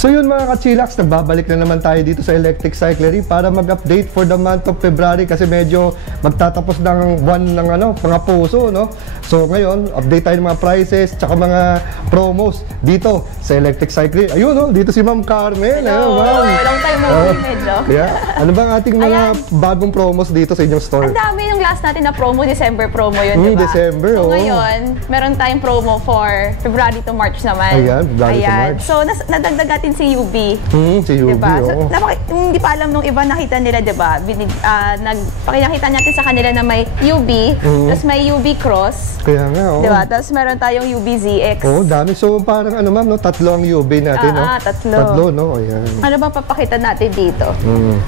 So yun mga ka-chillax, nagbabalik na naman tayo dito sa Electric Cyclery para mag-update for the month of February kasi medyo magtatapos ng buwan ng mga puso, no? So ngayon, update tayo ng mga prices tsaka mga promos dito sa Electric Cyclery. Ayun, no? Dito si Ma'am Carmen. Hello, long time no medyo. Yeah. Ano bang ating mga bagong promos dito sa inyong store? Ang dami yung last natin na promo, December promo yun, di ba? December, so ngayon, meron tayong promo for February to March naman. Ayan, February to March. So nadagdag natin si UB. Si UB, diba? oo. So, hindi pa alam nung iba, nakita nila, diba? Pakita natin sa kanila na may UB, tapos may UB Cross. Kaya nga, oo. Diba? Tapos meron tayong UB ZX. Oo, dami. So parang ma'am, no? Tatlo ang UB natin, no? Tatlo. Tatlo, no? Ayan. Ano ba papakita natin dito?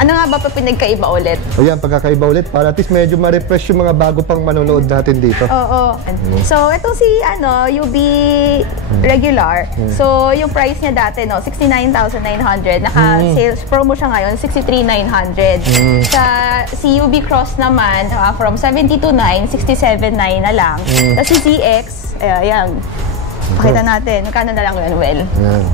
Ano nga ba pinagkaiba ulit? Ayan, pagkakaiba ulit para at least medyo ma-refresh yung mga bago pang manonood natin dito. Oo. So, itong si UB regular. So, yung price niya dati, no, 69,900. Naka-sales promo siya ngayon, 63,900. Sa si UB Cross naman, from 72,900, 67,900 na lang. Tapos si ZX, ayan. Pakita natin, magkano na lang yun, Well? Ayan.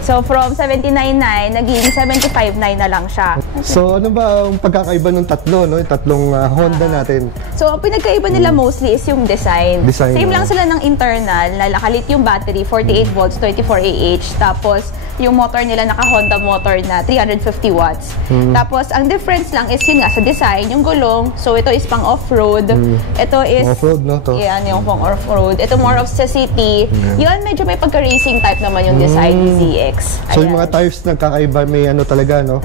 So, from 79,900, naging 75,900 na lang siya. So, ano ba ang pagkakaiba ng tatlo, no? Yung tatlong Honda natin? So, ang pinagkaiba nila mostly is yung design. Same lang sila ng internal, na naka-lithium battery, 48 volts, 24 AH. Tapos, yung motor nila naka-Honda motor na 350 watts. Tapos, ang difference lang is yun nga, sa design, yung gulong. So, ito is pang off-road. Ito is... Off-road, no? To. Yan, yung pang off-road. Ito more of sa city. Yun, medyo may pagka-racing type naman yung design ni ZX. So, yung mga tires nagkakaiba, may talaga, no?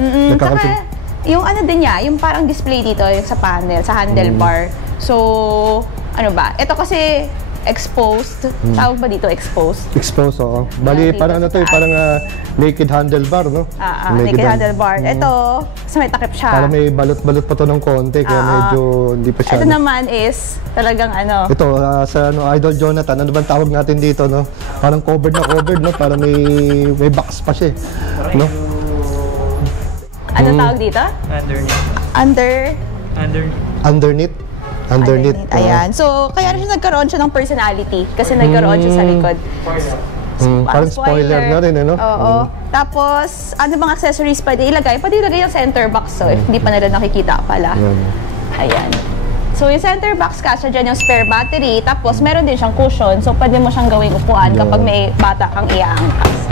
Yung din niya, yung parang display dito, yung sa panel, sa handlebar. So, ano ba? Ito kasi exposed. Tawag ba dito exposed? Exposed, oo. Bali, parang parang naked handlebar, no? Naked handlebar. Ito, kasi may takip siya. Parang may balot-balot pa to ng konti, kaya medyo hindi pa siya. Ito naman is talagang Ito, sa Idol Jonathan, ano bang tawag natin dito, no? Parang covered, no? Parang may box pa siya, no? Ano tawag dito? Underneath. Ayan. So, kaya rin siya nagkaroon siya ng personality kasi nagkaroon siya sa likod. Parang spoiler na rin, ano? Oo. Tapos, ano bang accessories pwede ilagay? Pwede ilagay yung center box. So, if hindi pa nila nakikita pala. Ayan. So, yung center box kasya dyan yung spare battery. Tapos, meron din siyang cushion. So, pwede mo siyang gawing upuan kapag may bata kang iaangkas.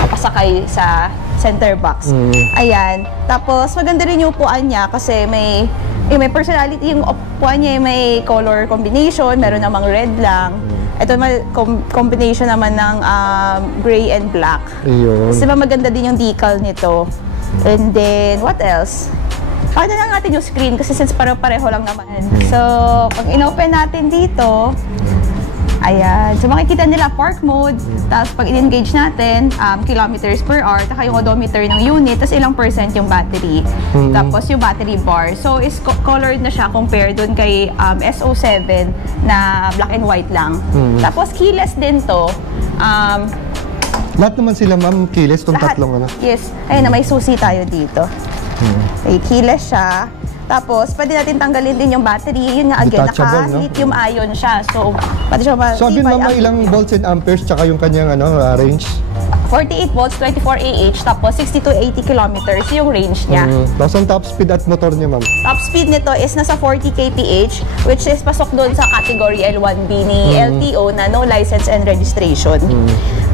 Papasakay sa center box. Ayan. Tapos, maganda rin yung upuan niya kasi may personality. Yung upuan niya may color combination. Meron namang red lang. Ito may combination naman ng gray and black. Kasi maganda din yung decal nito. And then, what else? Pakita lang natin yung screen kasi since pareho lang naman. So, pag in-open natin dito, ayan. So, makikita nila park mode. Tapos, pag in-engage natin, kilometers per hour. Taka yung odometer ng unit. Tapos, ilang percent yung battery. Tapos, yung battery bar. So, is colored na siya compared dun kay SO7 na black and white lang. Tapos, keyless din to. Lahat naman sila, ma'am, keyless tong tatlong, Yes. Ayun na, may susi tayo dito. Okay, keyless siya. Tapos, pwede natin tanggalin din yung battery. Yun nga, again, naka-lithium ion siya. So, pwede siya Sabi mama, ilang volts and amperes tsaka yung kanyang range? 48 volts, 24 AH, tapos 60 to 80 kilometers yung range niya. Tapos ang top speed at motor niya, ma'am? Top speed nito is nasa 40 kph, which is pasok doon sa category L1B ni LTO na no license and registration.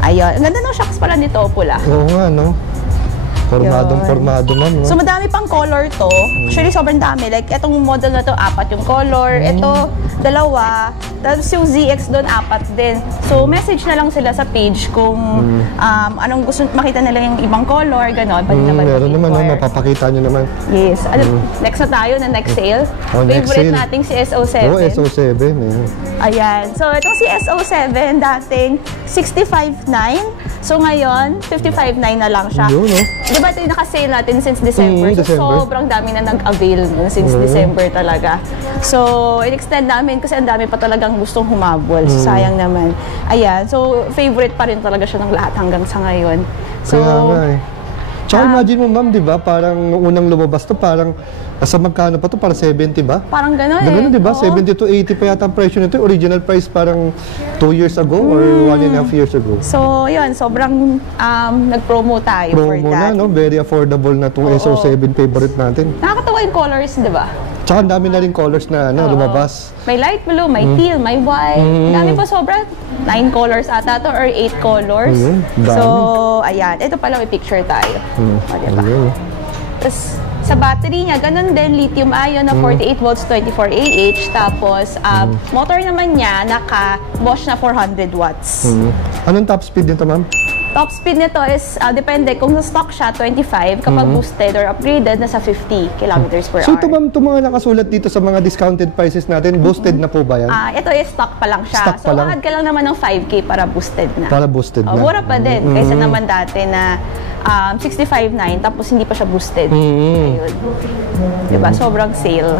Ayun. Ang ganda ng shocks pala nito, pula. Oo nga, no? Formado, ma'am. No? So, madami pang color to. Actually, sobrang dami. Like, etong model na to, 4 yung color. Ito, 2. Tapos yung ZX doon, 4 din. So, message na lang sila sa page kung anong gusto makita nila yung ibang color, gano'n. Meron naman, no? Mapapakita nyo naman. Yes. Next na tayo na next sale. Favorite nating si SO7. Oo, SO7. Ayan. So, itong si SO7, dating 65,900. So, ngayon, 55,900 na lang siya. Yun, no? Diba ito yung naka-sale natin since December? So, sobrang dami na nag-avail since December talaga. So, in-extend namin kasi ang dami pa talagang gustong humabol. So, sayang naman. Ayan. So, favorite pa rin talaga siya ng lahat hanggang sa ngayon. So, Tsaka imagine mo ma'am, di ba? Parang nung unang lumabas to, parang nasa magkano pa to? Parang 70 ba? Parang gano'n Ganun, di ba? Oo. 70 to 80 pa yata ang presyo nito. Original price parang 2 years ago or 1.5 years ago. So, yun, sobrang nag-promo tayo for Promo that. na, no? Very affordable na itong SO7 favorite natin. Nakakatawa yung colors, di ba? Tsaka ang dami na rin colors na lumabas. May light blue, may teal, may white. Ang dami pa sobra. 9 colors ata to or 8 colors. Dami. So, ayan. Ito pala may picture tayo. O, diba? Ayun. Tapos, sa battery niya, ganun din, lithium ion na 48 volts, 24 Ah. Tapos, motor naman niya, naka-Bosch na 400 watts. Anong top speed nito ma'am? Top speed nito is, depende, kung stock siya, 25. Kapag boosted or upgraded, nasa 50 kilometers per So hour. ito ma'am, itong mga nakasulat dito sa mga discounted prices natin, boosted na po ba yan? Ito is stock pa lang siya. Stock pa So, lang. add ka lang naman ng 5K para boosted na. Para boosted na. Mura pa din. Kaysa naman dati na 65.9 tapos hindi pa siya boosted. Ayun. Diba? Sobrang sale.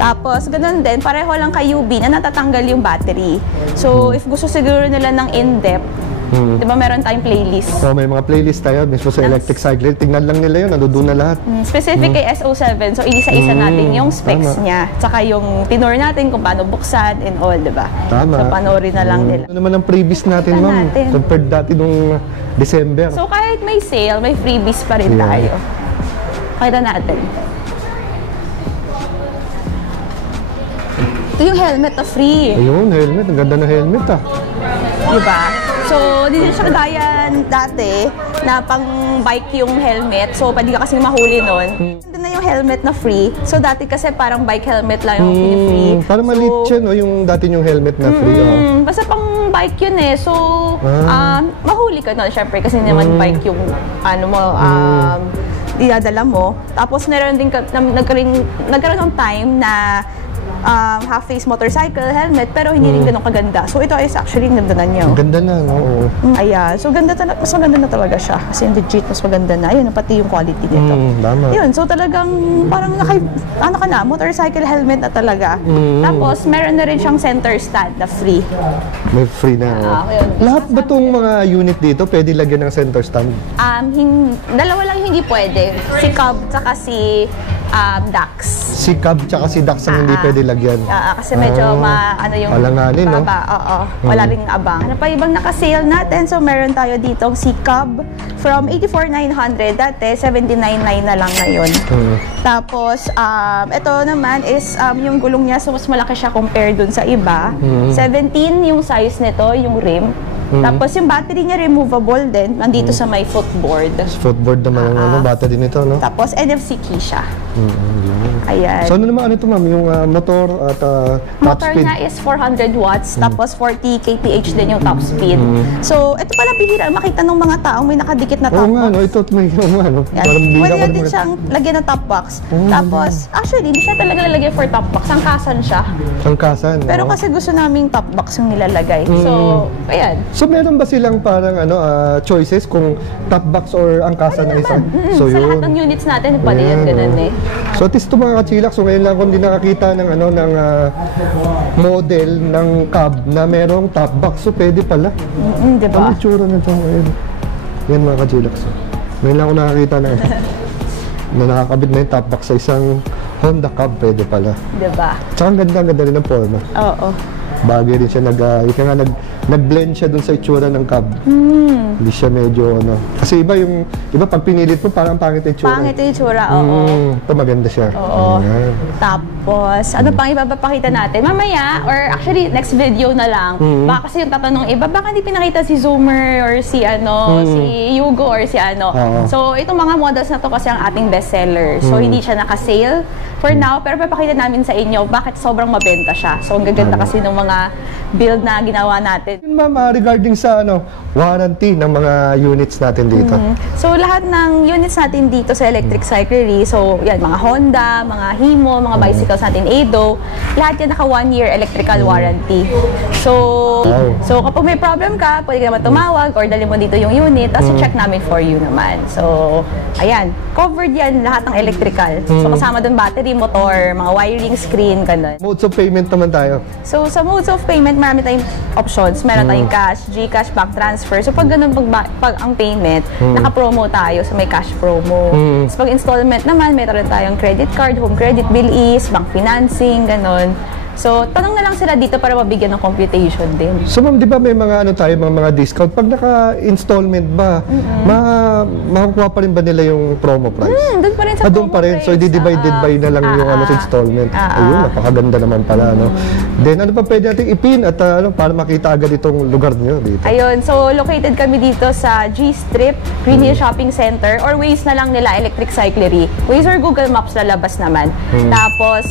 Tapos, ganun din, pareho lang kay UB na natatanggal yung battery. So, if gusto siguro nila ng in-depth, diba meron tayong playlist. So may mga playlist tayo mismo sa electric cycle. Tingnan lang nila yun, nandoon na lahat. Specific kay SO7, so inisa-isa natin yung specs niya. Tsaka yung tinur natin kung paano buksan and all, diba? Tama. So, panoorin na lang nila. Ano naman ang freebies natin Tingnan ma'am? natin. Compared dati nung December. So, kahit may sale, may freebies pa rin tayo. Pakita natin. Ito yung helmet na free. Ayun, helmet. Ang ganda na helmet ah. Diba? So, hindi siya kagaya dati na pang bike yung helmet. So, pwede ka kasing mahuli nun. Ito na yung helmet na free. So, dati kasi parang bike helmet lang yung free. Parang maliit siya, no? Yung dati yung helmet na free. Basta pang bike yun eh. So, mahuli ka nun, syempre. Kasi naman bike yung, dinadala mo. Tapos, meron din nagkaroon ng time na half-face motorcycle helmet pero hindi rin ganun kaganda. So ito is actually ganda na niya. Ganda na, oo. Ayan. So ganda mas maganda na talaga siya. Kasi legit mas maganda na. Ayun, pati yung quality nito. Tama. Yun, so talagang parang motorcycle helmet na talaga. Tapos meron na rin siyang center stand na free. May free na. Ayun. Lahat ba itong mga unit dito pwede lagyan ng center stand? Dalawa lang yung hindi pwede. Si Cub tsaka si Dax. Si Cab tsaka si Dax ang hindi pwede lagyan. Kasi medyo yung alanganin, no? baba. Oo. Wala ring abang. Ano pa ibang naka-sale natin? So, meron tayo dito si Cub from 84,900. Dati, 79,900 na lang ngayon. Tapos, ito naman is yung gulong niya. So, mas malaki siya compare dun sa iba. 17 yung size nito, yung rim. Tapos, yung battery niya removable din. Nandito sa may footboard. Footboard naman ang battery nito, no? Tapos, NFC key siya. Ayan. So, ano naman ito, ma'am? Yung motor at top Motor speed? niya is 400 watts, tapos 40 kph din yung top speed. So, ito pala bihira makita ng mga taong may nakadikit na top Oo nga, box. no? Ito, may ano? Yan. Parang bihira Pwede ko natin naman. siyang lagyan ng top box. Tapos, actually, hindi siya talaga lalagay for top box. Angkasan siya. Angkasan. Pero no? kasi gusto naming top box yung nilalagay. So, ayan. So, meron ba silang parang choices kung top box or angkasan na isa? So, Sa lahat yun. ng units natin, pwede Ayan, yan ganun oh. eh. So at least ito mga kachilak, so ngayon lang kung hindi nakakita ng model ng cab na merong top box, so pwede pala. Ano Diba? itsura na ito? Yan mga kachilak. So, ngayon lang ako nakakita na nakakabit na yung top box sa isang Honda Cab, pwede pala. Diba? Tsaka ang ganda rin ng forma. Oo. Bagay rin siya, nag-blend siya dun sa itsura ng cab. Hindi siya medyo kasi iba pag pinilit mo parang pangit yung itsura. Pangit yung itsura, oo. Ito maganda siya. Oo. Ayan. Tapos, ano pang ipapakita natin? Mamaya, or actually, next video na lang. Baka kasi yung tatanong iba, baka hindi pinakita si Zoomer or si si Yugo or si Oo. So, itong mga models na to kasi ang ating bestseller. So, hindi siya naka-sale for now, pero papakita namin sa inyo bakit sobrang mabenta siya. So, ang gaganda kasi ng mga build na ginawa natin. Yun, ma'am, regarding sa warranty ng mga units natin dito. So, lahat ng units natin dito sa Electric Cyclery, so, yan, mga Honda, mga Himo, mga bicycles natin, Edo, lahat yan naka 1-year electrical warranty. So, so kapag may problem ka, pwede ka naman tumawag or dali mo dito yung unit, tapos check namin for you naman. So, ayan, covered yan lahat ng electrical. So, kasama dun battery, motor, mga wiring, screen, ganun. Modes of payment naman tayo. So, sa mode modes of payment, marami tayong options. Meron tayong cash, GCash, bank transfer. So pag ganun, pag ang payment, naka-promo tayo, so may cash promo. Tapos pag installment naman, meron tayong credit card, home credit, bill ease, bank financing, ganun. So, tanong na lang sila dito para mabigyan ng computation din. So, ma'am, di ba may mga ano tayo, mga discount? Pag naka-installment ba, makukuha pa rin ba nila yung promo price? Doon pa rin sa doon promo pa rin. price. So, i-divide by na lang yung ano sa installment. Ayun, napakaganda naman pala, no? Then, ano pa pwede natin ipin at ano, para makita agad itong lugar niyo dito? Ayun, so located kami dito sa G-Strip, Green Hill Shopping Center, or Waze na lang nila, Electric Cyclery. Waze or Google Maps lalabas naman. Tapos,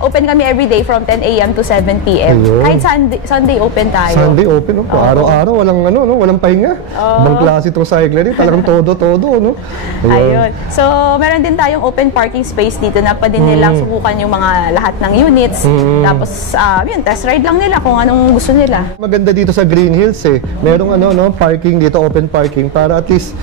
open kami everyday from 10 a.m. to 7 p.m. Ayun. Kahit Sunday open tayo. Sunday open, no? Araw-araw, walang ano, no? Walang pahinga. Ibang klase itong cyclery, talagang todo-todo, no? Ayun. So, meron din tayong open parking space dito na pwede nilang subukan yung mga lahat ng units. Tapos, yun, test ride lang nila kung anong gusto nila. Maganda dito sa Green Hills eh. Merong ano, no, parking dito, open parking para at least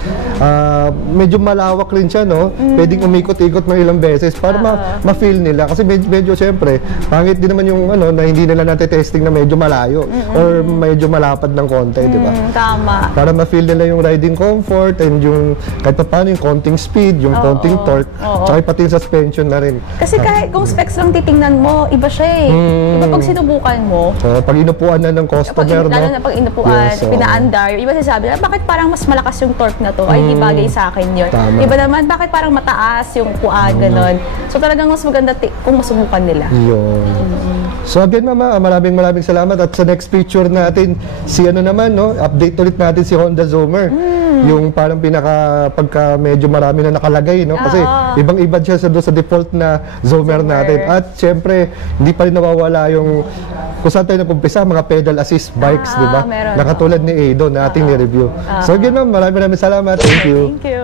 medyo malawak rin siya, no? Pwedeng umikot-ikot ng ilang beses para ma-feel nila kasi medyo syempre, pangit din naman yung ano na hindi nila natetesting na medyo malayo or medyo malapad ng konti, di ba? Tama. Para ma-feel nila yung riding comfort and yung kahit pa paano yung konting speed, yung konting torque, tsaka pati yung suspension na rin. Kasi kahit kung specs lang titingnan mo, iba siya eh. Iba pag sinubukan mo. Pag inupuan na ng customer, Lalo no? na pag inupuan, pinaandar, iba sasabi na, bakit parang mas malakas yung torque na to? Ay, di bagay sa akin yun. Tama. Iba naman, bakit parang mataas yung upuan, ganon. So talagang mas maganda kung masubukan nila. Yun. So again, mama, maraming salamat. At sa next picture natin, si ano naman, no? Update ulit natin si Honda Zoomer. Yung parang pagka medyo marami na nakalagay, no? Kasi ibang-iba siya sa default na Zoomer natin. At syempre, hindi pa rin nawawala yung kung saan tayo nag-umpisa, mga pedal assist bikes, di ba? Meron. Nakatulad ni Ado na ating ni-review. So again, ma'am, maraming salamat. Thank you. Thank you.